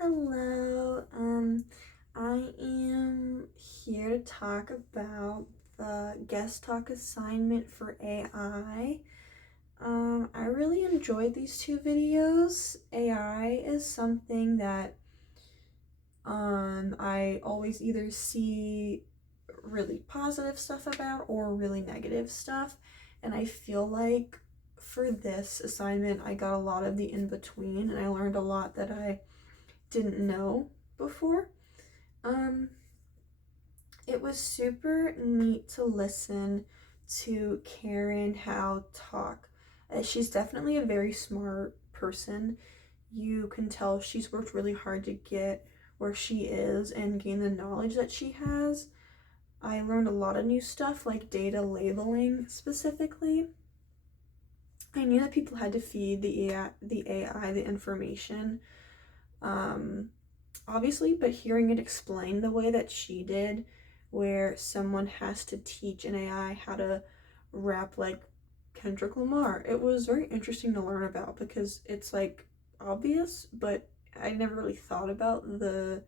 Hello. I am here to talk about the guest talk assignment for AI. I really enjoyed these two videos. AI is something that I always either see really positive stuff about or really negative stuff, and I feel like for this assignment I got a lot of the in between and I learned a lot that I didn't know before. Um, it was super neat to listen to Karen Howe talk. She's definitely a very smart person. You can tell she's worked really hard to get where she is and gain the knowledge that she has. I learned a lot of new stuff like data labeling specifically. I knew that people had to feed the AI the information. Um, Obviously, but hearing it explained the way that she did, where someone has to teach an AI how to rap like Kendrick Lamar, it was very interesting to learn about because it's like obvious, but I never really thought about the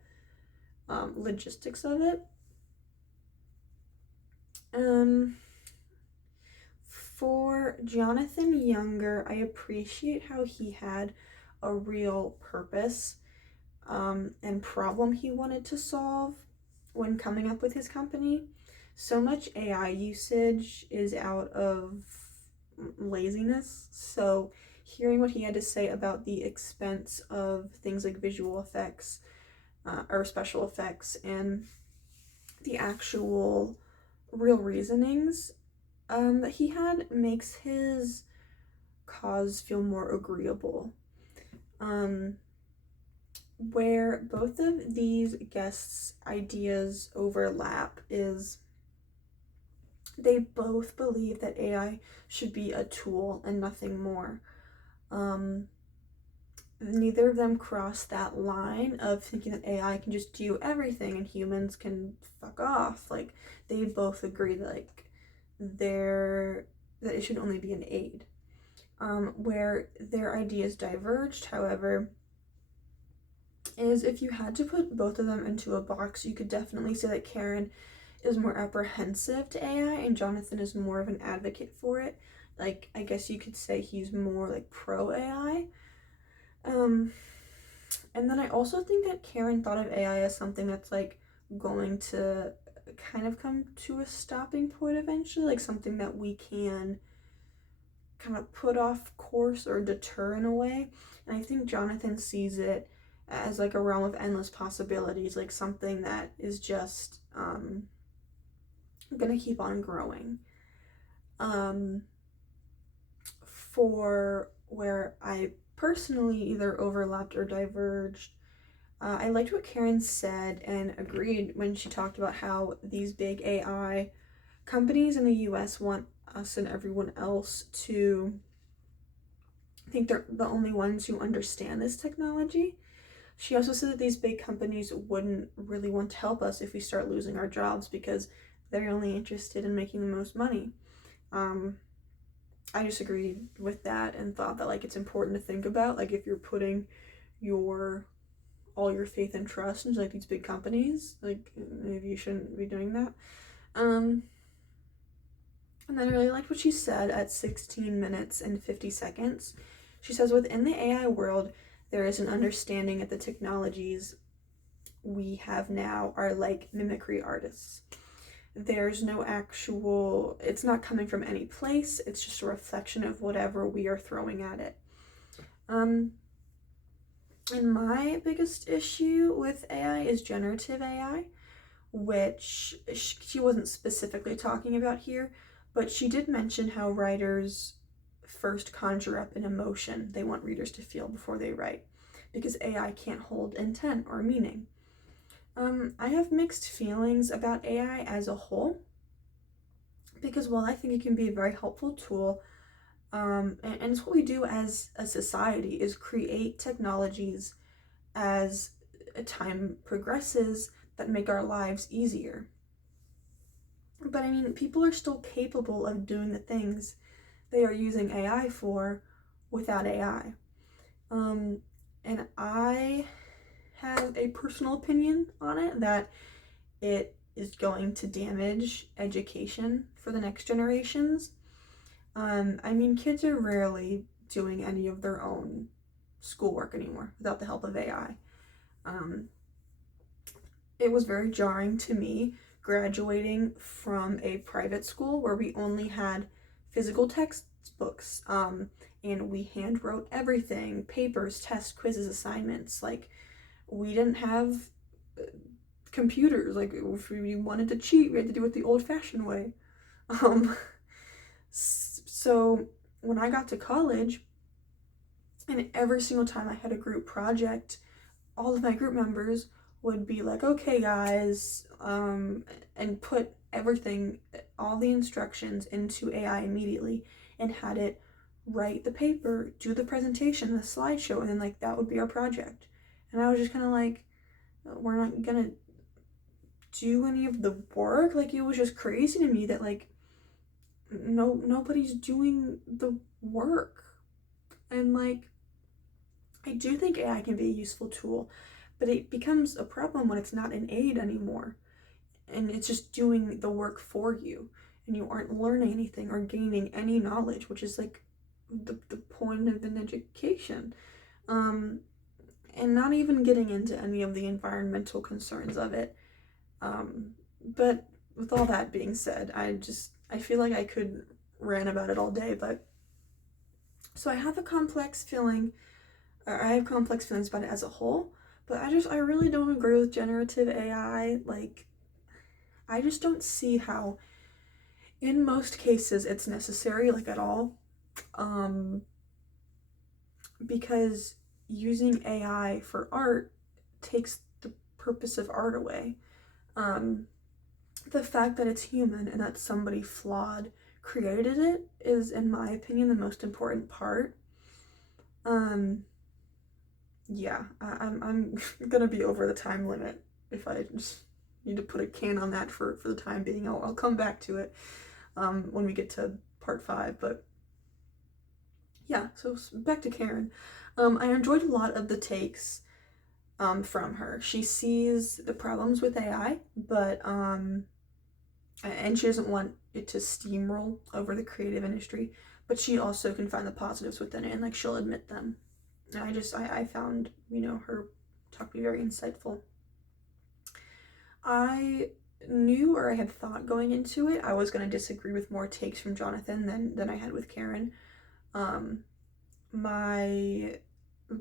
logistics of it. Um, for Jonathan Younger, I appreciate how he had a real purpose and problem he wanted to solve when coming up with his company. So much AI usage is out of laziness. So, hearing what he had to say about the expense of things like visual effects or special effects and the actual real reasonings that he had makes his cause feel more agreeable. Um, where both of these guests' ideas overlap is they both believe that AI should be a tool and nothing more. Um, Neither of them cross that line of thinking that AI can just do everything and humans can fuck off. Like they both agree that it should only be an aid. Where their ideas diverged, however, is if you had to put both of them into a box, you could definitely say that Karen is more apprehensive to AI and Jonathan is more of an advocate for it. Like, I guess you could say he's more like pro AI. And then I also think that Karen thought of AI as something that's like going to kind of come to a stopping point eventually, like something that we can kind of put off course or deter in a way. And I think Jonathan sees it as like a realm of endless possibilities, like something that is just gonna keep on growing. For where I personally either overlapped or diverged, I liked what Karen said and agreed when she talked about how these big AI companies in the US want us and everyone else to think they're the only ones who understand this technology. She also said that these big companies wouldn't really want to help us if we start losing our jobs because they're only interested in making the most money. I just agreed with that and thought that like it's important to think about like if you're putting your all your faith and trust into like these big companies, like maybe you shouldn't be doing that. And then I really liked what she said at 16 minutes and 50 seconds. She says, within the AI world, there is an understanding that the technologies we have now are like mimicry artists. There's no actual, it's not coming from any place, it's just a reflection of whatever we are throwing at it. And my biggest issue with AI is generative AI, which she wasn't specifically talking about here, but she did mention how writers first conjure up an emotion they want readers to feel before they write, because AI can't hold intent or meaning. I have mixed feelings about AI as a whole, because while I think it can be a very helpful tool, and it's what we do as a society, is create technologies as time progresses that make our lives easier. But I mean, people are still capable of doing the things they are using AI for without AI. And I a personal opinion on it, that it is going to damage education for the next generations. I mean, kids are rarely doing any of their own schoolwork anymore without the help of AI. It was very jarring to me graduating from a private school where we only had physical textbooks, and we hand wrote everything, papers, tests, quizzes, assignments. Like, we didn't have computers. Like, if we wanted to cheat, we had to do it the old-fashioned way. So when I got to college, and every single time I had a group project, all of my group members would be like, okay guys, and put everything, all the instructions into AI immediately, and had it write the paper, do the presentation, the slideshow, and then like that would be our project. And I was just kind of like, we're not gonna do any of the work. Like, it was just crazy to me that like nobody's doing the work. And like, I do think AI can be a useful tool, but it becomes a problem when it's not an aid anymore, and it's just doing the work for you, and you aren't learning anything or gaining any knowledge, which is like the point of an education. And not even getting into any of the environmental concerns of it. But with all that being said, I feel like I could rant about it all day, but so I have complex feelings about it as a whole, but I really don't agree with generative AI. Like, I just don't see how, in most cases, it's necessary, like, at all. Because using AI for art takes the purpose of art away. The fact that it's human and that somebody flawed created it is, in my opinion, the most important part. Yeah, I'm gonna be over the time limit if I just need to put a can on that for the time being. I'll come back to it when we get to part 5, but yeah, so back to Karen. I enjoyed a lot of the takes from her. She sees the problems with AI, but and she doesn't want it to steamroll over the creative industry, but she also can find the positives within it, and like, she'll admit them. And I found, her talk to be very insightful. I knew, or I had thought going into it, I was going to disagree with more takes from Jonathan than I had with Karen. My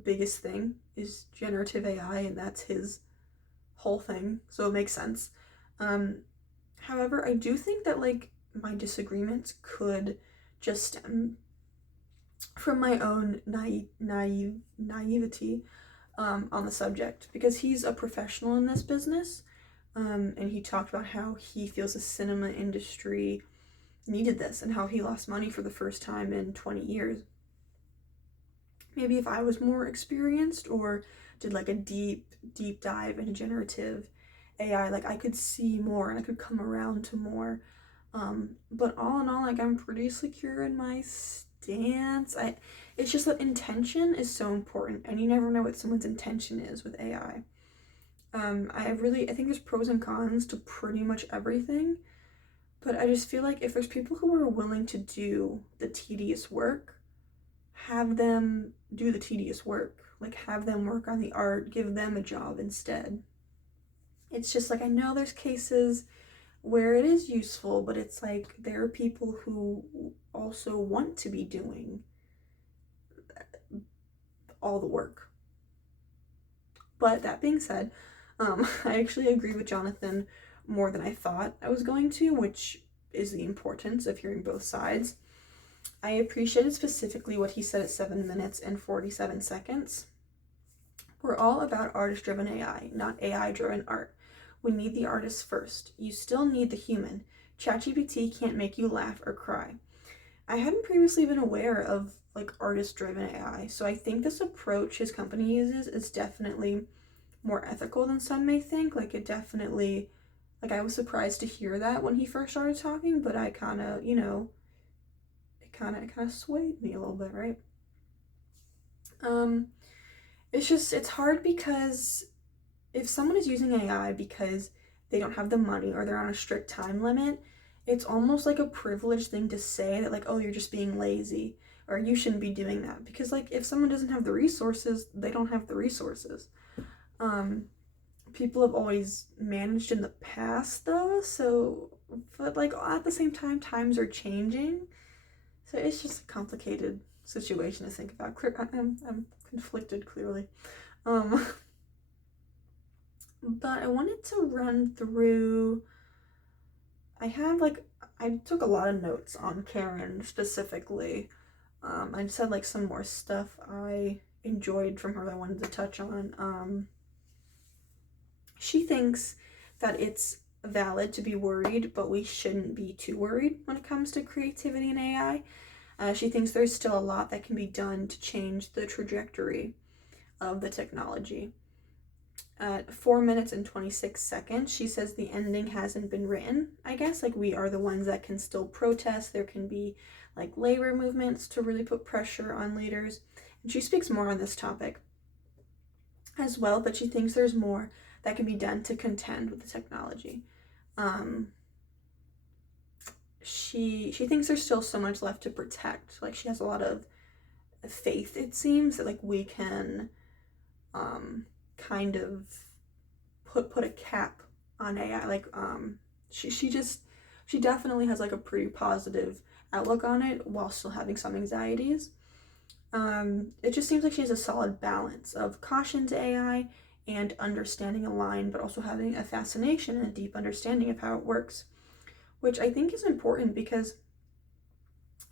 biggest thing is generative AI, and that's his whole thing, so it makes sense. However, I do think that like my disagreements could just stem from my own naivety on the subject, because he's a professional in this business, and he talked about how he feels the cinema industry needed this and how he lost money for the first time in 20 years. Maybe if I was more experienced or did like a deep dive into generative AI, like, I could see more and I could come around to more. But all in all, like, I'm pretty secure in my stance. It's just that intention is so important, and you never know what someone's intention is with AI. I think there's pros and cons to pretty much everything, but I just feel like if there's people who are willing to do the tedious work, have them do the tedious work. Like, have them work on the art, give them a job instead. It's just like, I know there's cases where it is useful, but it's like, there are people who also want to be doing all the work. But that being said, I actually agree with Jonathan more than I thought I was going to, which is the importance of hearing both sides. I appreciated specifically what he said at 7 minutes and 47 seconds. We're all about artist-driven AI, not AI-driven art. We need the artist first. You still need the human. ChatGPT can't make you laugh or cry. I hadn't previously been aware of like artist-driven AI, so I think this approach his company uses is definitely more ethical than some may think. Like, it definitely, like, I was surprised to hear that when he first started talking, but I kind of, it kind of swayed me a little bit, right? It's hard because if someone is using AI because they don't have the money or they're on a strict time limit, it's almost like a privileged thing to say that, like, oh, you're just being lazy or you shouldn't be doing that. Because, like, if someone doesn't have the resources, they don't have the resources. People have always managed in the past, though, so, but, like, at the same time, times are changing. So it's just a complicated situation to think about. I'm conflicted, clearly. Um, but I wanted to run through. I took a lot of notes on Karen specifically. I just had like some more stuff I enjoyed from her that I wanted to touch on. She thinks that it's valid to be worried, but we shouldn't be too worried when it comes to creativity and AI. She thinks there's still a lot that can be done to change the trajectory of the technology. At 4 minutes and 26 seconds, she says the ending hasn't been written, I guess. Like, we are the ones that can still protest. There can be, like, labor movements to really put pressure on leaders. And she speaks more on this topic as well, but she thinks there's more that can be done to contend with the technology. She thinks there's still so much left to protect. Like, she has a lot of faith, it seems, that, like, we can kind of put a cap on AI. Like, she definitely has, like, a pretty positive outlook on it while still having some anxieties. It just seems like she has a solid balance of caution to AI and understanding a line, but also having a fascination and a deep understanding of how it works, which I think is important because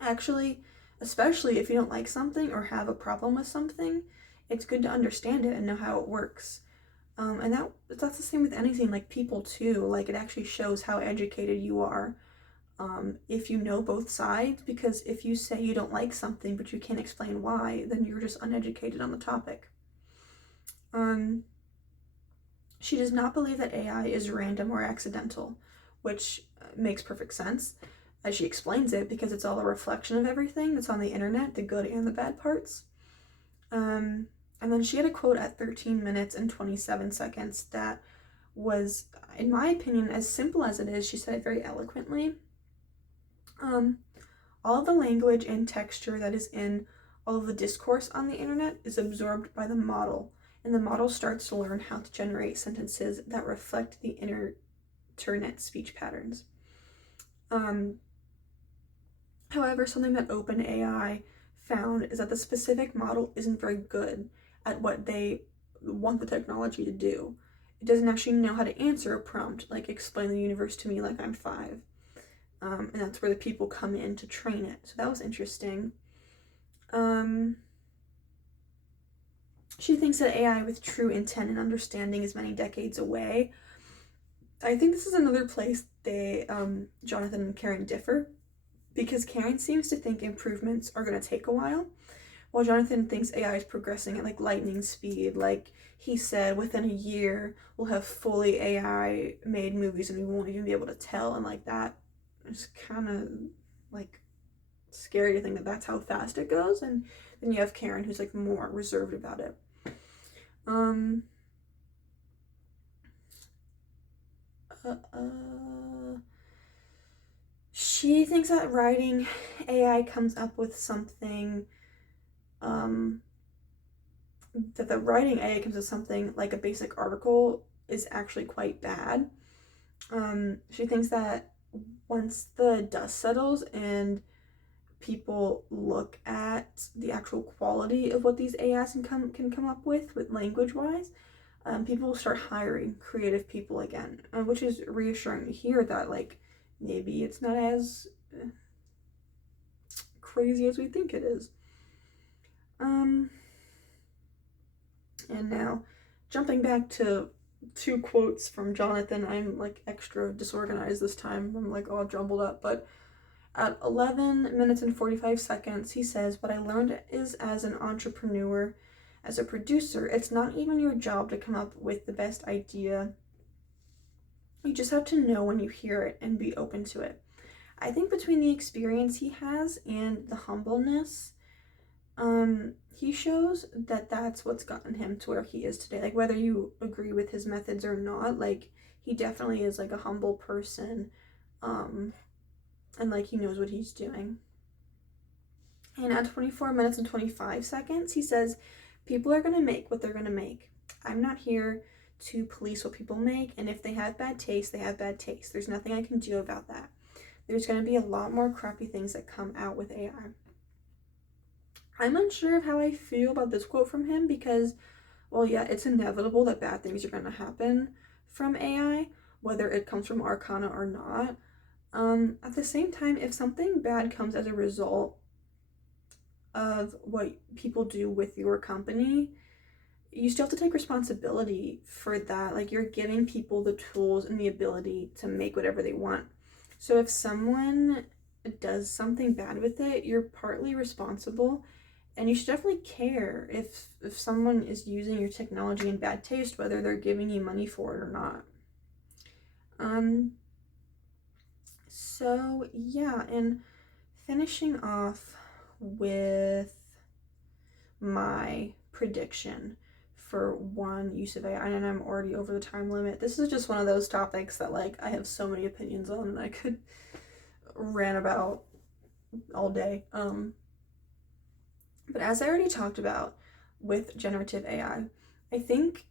actually, especially if you don't like something or have a problem with something, it's good to understand it and know how it works. And that's the same with anything, like people too. Like, it actually shows how educated you are if you know both sides, because if you say you don't like something but you can't explain why, then you're just uneducated on the topic. She does not believe that AI is random or accidental, which makes perfect sense as she explains it, because it's all a reflection of everything that's on the internet, the good and the bad parts. And then she had a quote at 13 minutes and 27 seconds that was, in my opinion, as simple as it is. She said it very eloquently. All of the language and texture that is in all of the discourse on the internet is absorbed by the model, and the model starts to learn how to generate sentences that reflect the internet speech patterns. However, something that OpenAI found is that the specific model isn't very good at what they want the technology to do. It doesn't actually know how to answer a prompt, like explain the universe to me like I'm 5. And that's where the people come in to train it. So that was interesting. She thinks that AI with true intent and understanding is many decades away. I think this is another place Jonathan and Karen differ, because Karen seems to think improvements are going to take a while, while Jonathan thinks AI is progressing at, like, lightning speed. Like he said, within a year, we'll have fully AI made movies and we won't even be able to tell, and, like, that is kind of, like, scary to think that that's how fast it goes. And then you have Karen, who's, like, more reserved about it. She thinks that writing AI comes up with something, that the writing AI comes with something like a basic article is actually quite bad. She thinks that once the dust settles and people look at the actual quality of what these AIs can come up with language-wise, people will start hiring creative people again, which is reassuring to hear that, like, maybe it's not as crazy as we think it is. And now, jumping back to 2 quotes from Jonathan. I'm, like, extra disorganized this time. I'm, like, all jumbled up, but at 11 minutes and 45 seconds, he says, "What I learned is, as an entrepreneur, as a producer, it's not even your job to come up with the best idea. You just have to know when you hear it and be open to it." I think between the experience he has and the humbleness, he shows that that's what's gotten him to where he is today. Like, whether you agree with his methods or not, like, he definitely is like a humble person, and like he knows what he's doing. And at 24 minutes and 25 seconds, he says, people are going to make what they're going to make. I'm not here to police what people make, and if they have bad taste, they have bad taste. There's nothing I can do about that. There's going to be a lot more crappy things that come out with AI. I'm unsure of how I feel about this quote from him because, well, yeah, it's inevitable that bad things are going to happen from AI, whether it comes from Arcana or not. At the same time, if something bad comes as a result of what people do with your company, you still have to take responsibility for that. Like, you're giving people the tools and the ability to make whatever they want. So if someone does something bad with it, you're partly responsible, and you should definitely care if someone is using your technology in bad taste, whether they're giving you money for it or not. So yeah, and finishing off with my prediction for one use of AI, and I'm already over the time limit. This is just one of those topics that, like, I have so many opinions on and I could rant about all day. But as I already talked about with generative AI, I think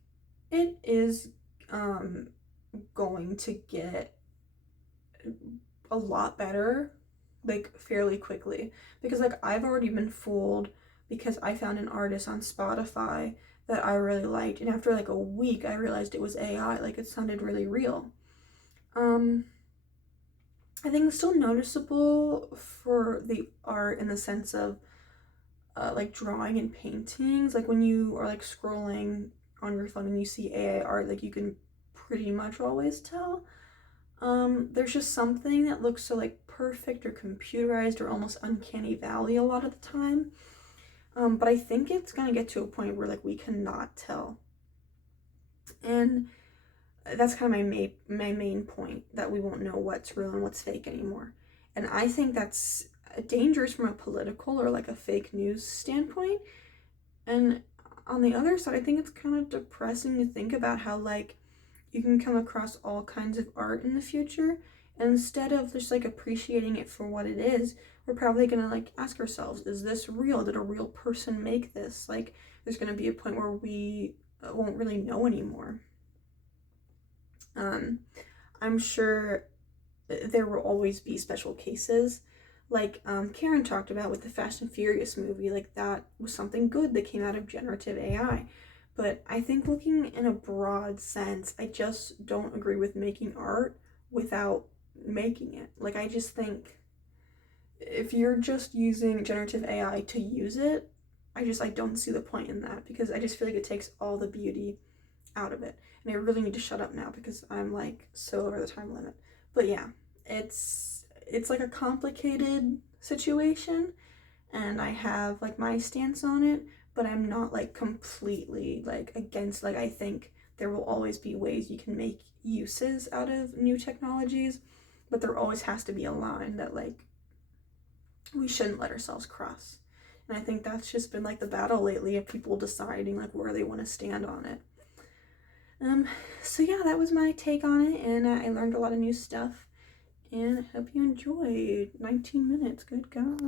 it is going to get a lot better, like, fairly quickly, because, like, I've already been fooled because I found an artist on Spotify that I really liked, and after like a week I realized it was AI. Like, it sounded really real. I think it's still noticeable for the art in the sense of like drawing and paintings. Like, when you are like scrolling on your phone and you see AI art, like, you can pretty much always tell. There's just something that looks so like perfect or computerized or almost uncanny valley a lot of the time. But I think it's gonna get to a point where, like, we cannot tell, and that's kind of my main point, that we won't know what's real and what's fake anymore. And I think that's dangerous from a political or like a fake news standpoint. And on the other side, I think it's kind of depressing to think about how, like, you can come across all kinds of art in the future, and instead of just like appreciating it for what it is, we're probably gonna like ask ourselves, is this real? Did a real person make this? Like, there's gonna be a point where we won't really know anymore. I'm sure there will always be special cases, like Karen talked about with the Fast and Furious movie. Like, that was something good that came out of generative AI. But I think, looking in a broad sense, I just don't agree with making art without making it. Like, I just think if you're just using generative AI to use it, I don't see the point in that, because I just feel like it takes all the beauty out of it. And I really need to shut up now because I'm like so over the time limit. But yeah, it's like a complicated situation, and I have like my stance on it, but I'm not like completely like against. Like, I think there will always be ways you can make uses out of new technologies, but there always has to be a line that, like, we shouldn't let ourselves cross. And I think that's just been like the battle lately of people deciding like where they want to stand on it. So yeah, that was my take on it, and I learned a lot of new stuff, and I hope you enjoyed 19 minutes. Good God.